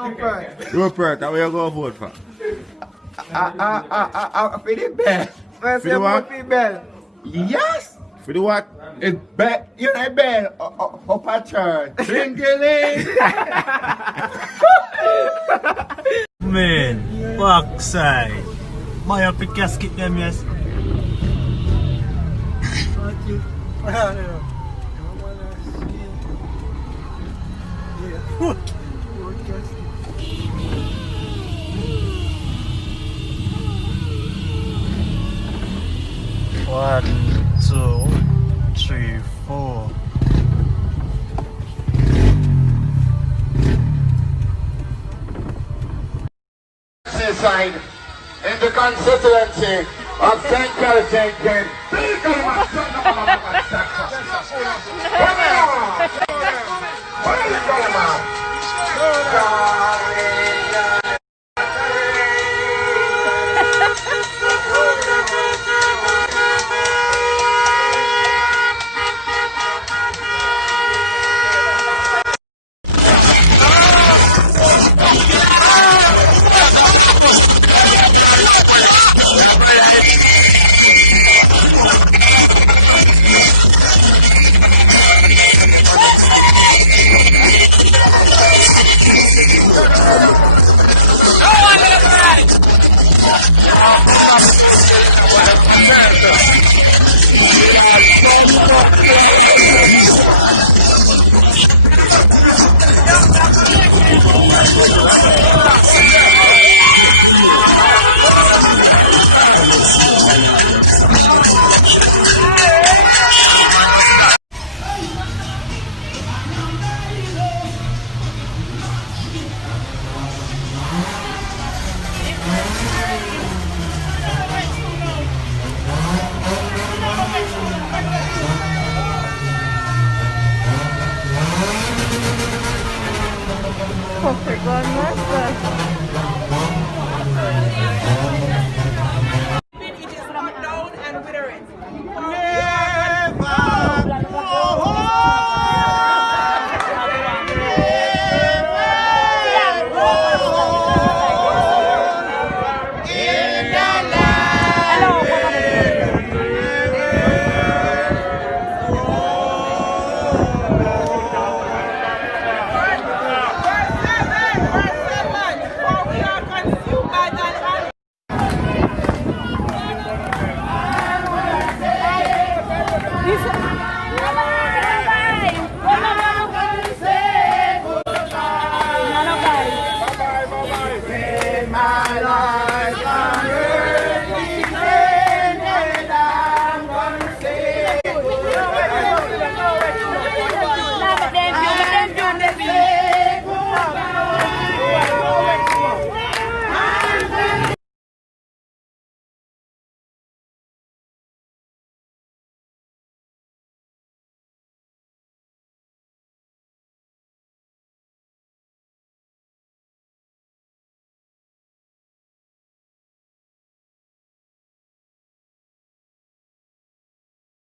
Rupert, how are you going to vote for? For the bell. For the what? For the bell. Yes. For the what? It's bell. You know bell up at church. Ring-a-ling. Man, backside. My happy casket them, yes. One, two, three, four. Side in the constituency of St. Jenkins.